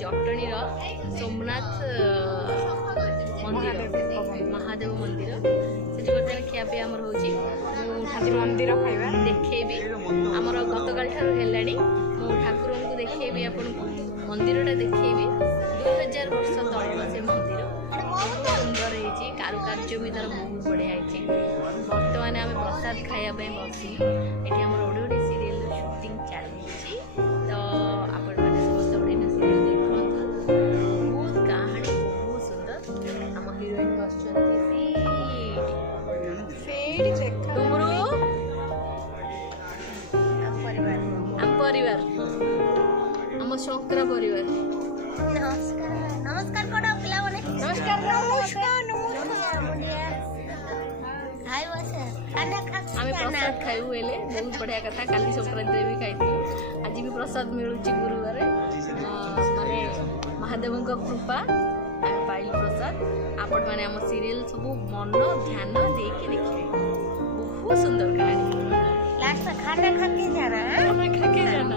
जटणी सोमनाथ मंदिर महादेव मंदिर से बर्तमान खियापी आमर हो मंदिर खाଇବା देखेबी आमर गतकाल ठार हेलाणी मु ठाकुर को देखेबी आपन मंदिरटा देखेबी 2000 वर्ष तल से मंदिर बहुत सुंदर है कारुकार्य भी तार बहुत बढ़िया है। बर्तमान आम प्रसाद खाया बसी ये आम ओडियो सीरियल शूटिंग चली तो आपण मैंने समस्त ओडियो सीरियल देखु बहुत कहानी बहुत सुंदर आम हिरोइन बस परिवार आम शंकर परिवार नमस्कार नमस्कार कोडा पिला बने नमस्कार हाय बस खाना खा आम प्रसाद खाइबू हेले बहुत बढ़िया कथा काली संक्रांति भी खाई आज भी प्रसाद मिलूँ गुरुवार माने महादेव कृपा आम पाइल प्रसाद आपण मैंने आम सीरियल सब मन ध्यान देके देखिए बहुत सुंदर कहानी लास्ट खाना खा के जाना खाना खा के जाना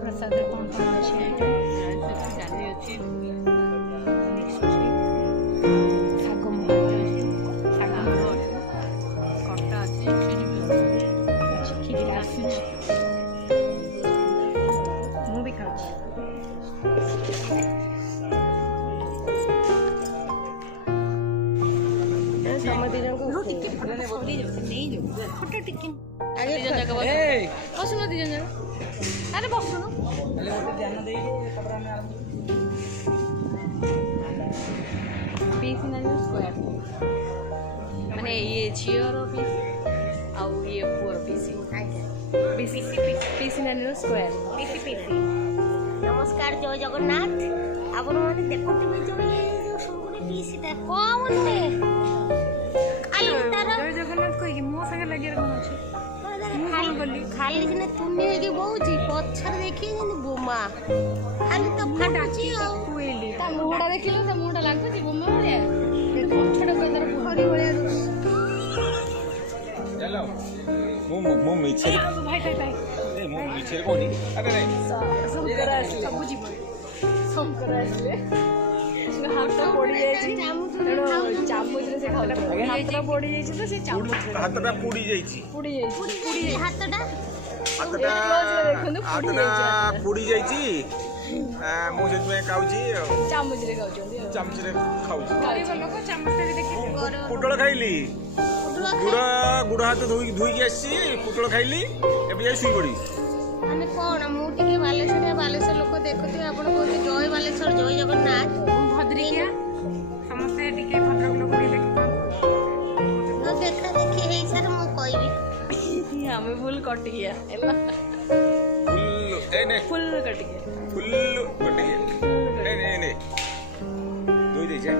प्रसाद कौन कौन अच्छी आइटम डाली अच्छी ଶାଗ ମୁଗ ଖଟା ଅଛି କ୍ଷୀରି ଆସୁଛି ମୁଁ ବି ଖାଉଛି ସମସ୍ତେ ଫଟୋ ଟିକେ ବସୁନ ଦି ଜଣ ଆରେ ବସୁନ पीस स्क्वायर माने ये झीर पीस आउ ये पुअर पीस पीस स्क्वायर नमस्कार जय जगन्नाथ आपण माने देखुथिबे जो ये जो सबुरे पीसीटा कोन दे खाली तार जय जगन्नाथ कोइ मो संगे लागि कोन अछि खाली जने तुनी के बहुची पछर देखि जने बोमा खाली तो फटाची कुएली ता मुडा देखिलो ता मुडा लागुची बोमा भलिया पछडा पैदर पोखरी भलिया चलो मो मिछे भाई भाई भाई ए मो मिछे कोनी अरे नहीं शंकर आसले बुझी पड़े शंकर आसले हाथ पड़ी जाइछि चामच रे से खाउ हाथ पड़ी जाइछि तो से चामच हाथटा पुड़ी जाइछि हाथटा पुड़ी जाइछि मो से में खाउछि चामच रे खाउछि चामच रे खाउछि गरीब लोक चामच रे देखि पुटल खाइली गुड़ हाथ धोई के आसी पुटल खाइली एबे जाई सुई पड़ी माने कोन मु टिके बालेश्वर लोक देखुथि आपण कहते जय बालेश्वर जय जगन्नाथ भद्रिकिया समस्ते टिके भद्रक लोक भी देखि तो देखा देखी हे सर मु कहबी हमें फुल कट गया फुल कट गया नहीं दो दे जाए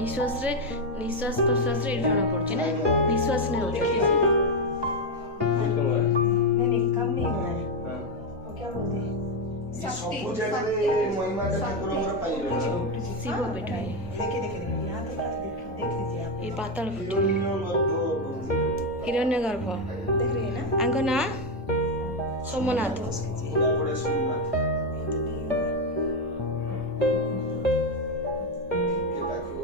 ନିଶ୍ୱାସ ପ୍ରଶ୍ୱାସରେ ଏଠି ଜଣା ପଡୁଛି ନା ନିଶ୍ୱାସ ନେଉଛନ୍ତି काम नहीं हो रहा है वो क्या बोलते हैं ସବୁ ଜାଗାରେ ମହିମାଟା ଠାକୁରଙ୍କର ପାଇବେ ଶିବ ପୀଠ देखिए देखिए देखिए यहाँ तो बात देख लीजिए आप ଏ ପାତାଳ ପୀଠ ଗର୍ଭ ହିରଣ୍ୟ ଗର୍ଭ देख रहे हैं ना ଆଙ୍କ ନାଁ ସୋମନାଥ ବୁଢା ବୁଢା ସୋମନାଥ ଟିକେ ପାଖକୁ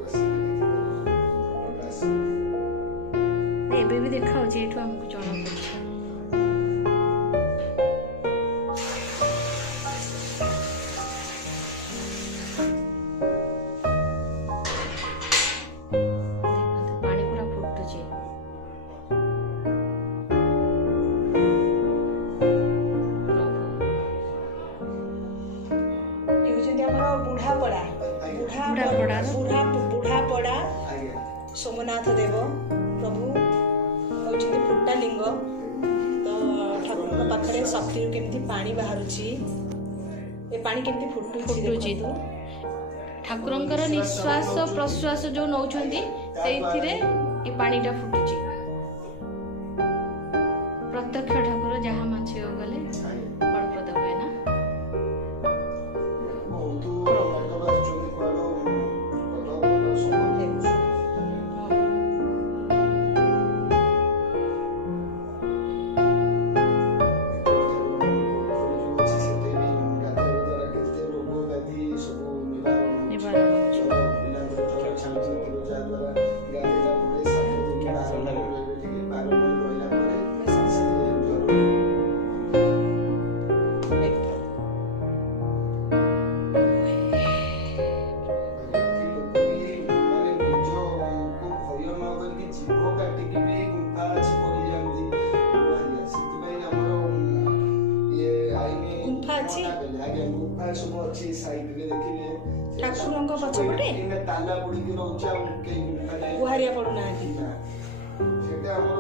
ଆସି ଏବେ ବି ଦେଖାଉଛି ଏଠୁ ଆମକୁ ଜଣା ପଡୁଛି ଦେଖନ୍ତୁ ପାଣି ପୁରା ଫୁଟୁଛି ये होचंती हमर बुढ़ापड़ा ବୁଢ଼ାପଡ଼ା। बुढ़ापड़ा ଆଜ୍ଞା सोमनाथ देव प्रभु होचंती फुट्टा लिंग तो ठाकुरଙ୍କ ପାଖରେ ଶକ୍ତିରୁ କେମିତି ପାଣି ବାହାରୁଛି ଏ ପାଣି କେମିତି ଫୁଟୁଛି ଦେଖନ୍ତୁ। ଠାକୁରଙ୍କର ନିଶ୍ୱାସ ପ୍ରଶ୍ୱାସ ଯୋଉ ନଉଛନ୍ତି ସେଇଥିରେ ଏ ପାଣିଟା ଫୁଟୁଛି ପ୍ରତ୍ୟକ୍ଷ ଠାକୁର ଯାହା ମାନସିକ ଗଲେ ଫଳପ୍ରଦ ହୁଏ ନା ବହୁତ ଭକ୍ତ ଆସୁଛନ୍ତି କୁଆଡୁ ଭଲ ସମ୍ପର୍କ ଅଛି ସେଠି ବି ଗାଧୋଇବା ଦ୍ୱାରା କେତେ ରୋଗ ବ୍ୟାଧି ସବୁ ନିବାରଣ ହେଉଛି। ପିଲାଙ୍କର ଜଳ ଛାଡୁଛନ୍ତି ଯାହା ଦ୍ୱାରା ଗାଧୋଇଲା ପରେ 7 ଦିନ ବାରମ୍ବାର ରହିବେ ଟିକେ ବାରମ୍ବାର ରହିଲା ପରେ ସେ ଜ୍ୱର ଗୁମ୍ଫା ଅଛି? ଠାକୁରଙ୍କ ପଛପଟେ? ତାଲା ପଡିକି ରହୁଛି ଆଉ କେହି ଗୁମ୍ଫାରେ ଗୁହାରିଆ ପଡୁନାହାନ୍ତି ସେଟା ଆମର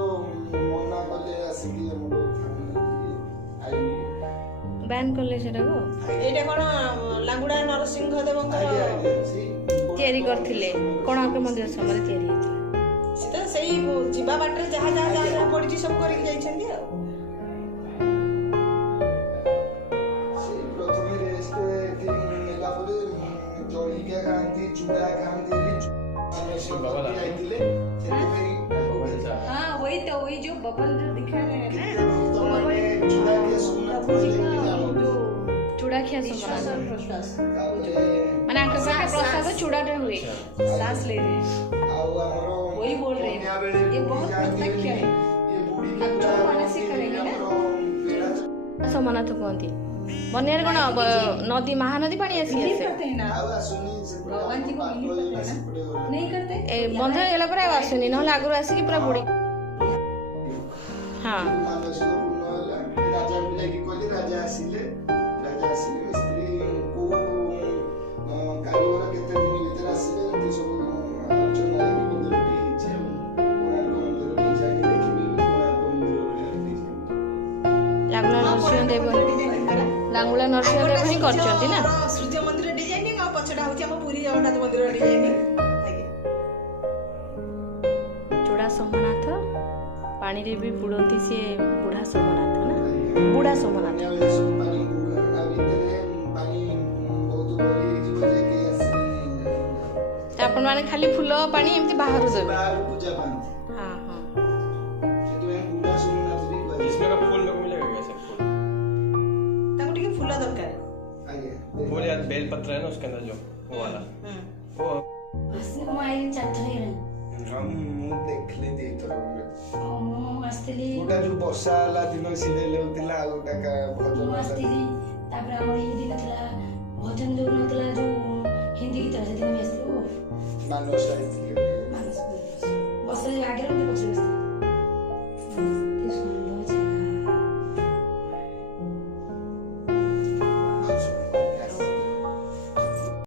ମନା କଲେ ଆସିକି ଆମର ଆଇନି ବ୍ୟାନ୍ କଲେ ସେଟାକୁ ଏଇଟା କଣ ଲାଙ୍ଗୁଡା ନରସିଂହ ଦେବଙ୍କର ତିଆରି କରିଥିଲେ କୋଣାର୍କ ମନ୍ଦିର ସମୟରେ ତିଆରି ହେଇଥିଲା ସେ ତ ସେଇ ଯିବା ବାଟରେ ଯାହା ଯାହା ଯାହା ଯାହା ପଡିଛି ସବୁ କରିକି ଯାଇଛନ୍ତି ଆଉ ସେଇ ପ୍ରଥମେ ରେଷ୍ଟ ନେଲା ପରେ ଜଳିଖିଆ ଖାଆନ୍ତି ଚୁଡ଼ା ଖାଆନ୍ତି ଯାଇଥିଲେ ସେଥିପାଇଁ हाँ वही तो वही जो बबल जो दिखा रहे हैं ना ଚୁଡ଼ା ଖିଆ ଶୁଣୁନା ଚୁଡ଼ାଖିଆ ସୋମନାଥ प्रश्वास ତାପରେ ମାନେ ଆଙ୍କ ପାଖେ ପ୍ରସାଦ ଚୁଡ଼ାଟା ହୁଏ सांस ले रहे हैं ଆଉ ଆମର वही बोल रहे हैं କନ୍ୟା ବେଳେ ये बहुत प्रत्यक्ष है ये ବୁଢୀ आप जो मानसिक करेंगे ना ସୋମନାଥ କୁହନ୍ତି ବନ୍ୟାରେ କଣ ନଦୀ ମହାନଦୀ ପାଣି ଆସି नहीं ଆସେ करते हैं ना ଆଉ ଆସୁନି ସେପଟେ भगवान जी को नहीं करते हैं ना नहीं करते ଏ ବନ୍ଧ ହେଇଗଲା ପରେ ଆଉ ଆସୁନି ନହେଲେ ଆଗରୁ ଆସିକି ପୁରା ବୁଡି ହଁ ମାନସିକ ପୂର୍ଣ୍ଣ ହେଲା ରାଜାଙ୍କୁ ଯାଇକି କହିଲେ ରାଜା ଆସିଲେ ମିସ୍ତ୍ରୀ କୋଉ କାରିଗର କେତେ ଦିନ ଭିତରେ ଆସିବେ ଏମିତି ସବୁ ଆଲୋଚନା ହେଇକି ମନ୍ଦିରଟି ହେଇଛି ଆଉ କୋଣାର୍କ ମନ୍ଦିର ଯାଇକି ଦେଖିବେ କୋଣାର୍କ ମନ୍ଦିର ଭଳିଆ ହେଇଛି ଲାଙ୍ଗୁଳା ନରସିଂହ ଦେବ डिजाइनिंग करा ଲାଙ୍ଗୁଳା ନରସିଂହ ଦେବ ହିଁ କରିଛନ୍ତି ନା ସୂର୍ଯ୍ୟ ମନ୍ଦିର ଡିଜାଇନିଂ ଆଉ ପଛଟା ହଉଛି ଆମ ପୁରୀ ଜଗନ୍ନାଥ ମନ୍ଦିର ଡିଜାଇନିଂ ଚୁଡ଼ା ସୋମନାଥ ପାଣିରେ ବି ବୁଡ଼ନ୍ତି ସିଏ ବୁଢ଼ା ସୋମନାଥ ନା ବୁଢ଼ା ସୋମନାଥ ଅନ୍ୟ ବେଳେ ସବୁ ପାଣି ଆ ଭିତରେ ପାଣି ବହୁତ ବଢି ହେଇଯିବ ଯେ କେହି ଆସିବେନି ତ ଆପଣମାନେ ଖାଲି ଫୁଲ ପାଣି ଏମିତି ବାହାରୁ ଦେବେ ବାହାରୁ ପୂଜା ପାଆନ୍ତି ହଁ ହଁ ସେଥିପାଇଁ ବୁଢା ସୋମନାଥ ବି କୁହାଯାଏ इसमें का फूल मेरे को मिलेगा कैसे फूल ତାଙ୍କୁ ଟିକେ ଫୁଲ ଦରକାର ଆଜ୍ଞା फूल या बेल पत्र है ना उसके अंदर जो वो वाला वो ମୁଁ ଆଇଲି ଚାରିଥର ହେଇଗଲାଣି ହଁ ମୁଁ ଦେଖିଲି ଦିଥର ଖଣ୍ଡେ ମୁଁ ଆସିଥିଲି ଗୋଟା ଯୋଉ ବର୍ଷା ହେଲା ଦିନ ସିରିଏଲ ହଉଥିଲା ଆଉ ଗୋଟା ଭଜନ ମୁଁ ଆସିଥିଲି ତାପରେ ଆମର ହିନ୍ଦୀ ନଥିଲା ଭଜନ ଯୋଉ ନଥିଲା ଯୋଉ ହିନ୍ଦୀ ଗୀତ ସେଦିନ ବି ଆସିଥିଲୁ ମାନସ ହେଇଥିଲେ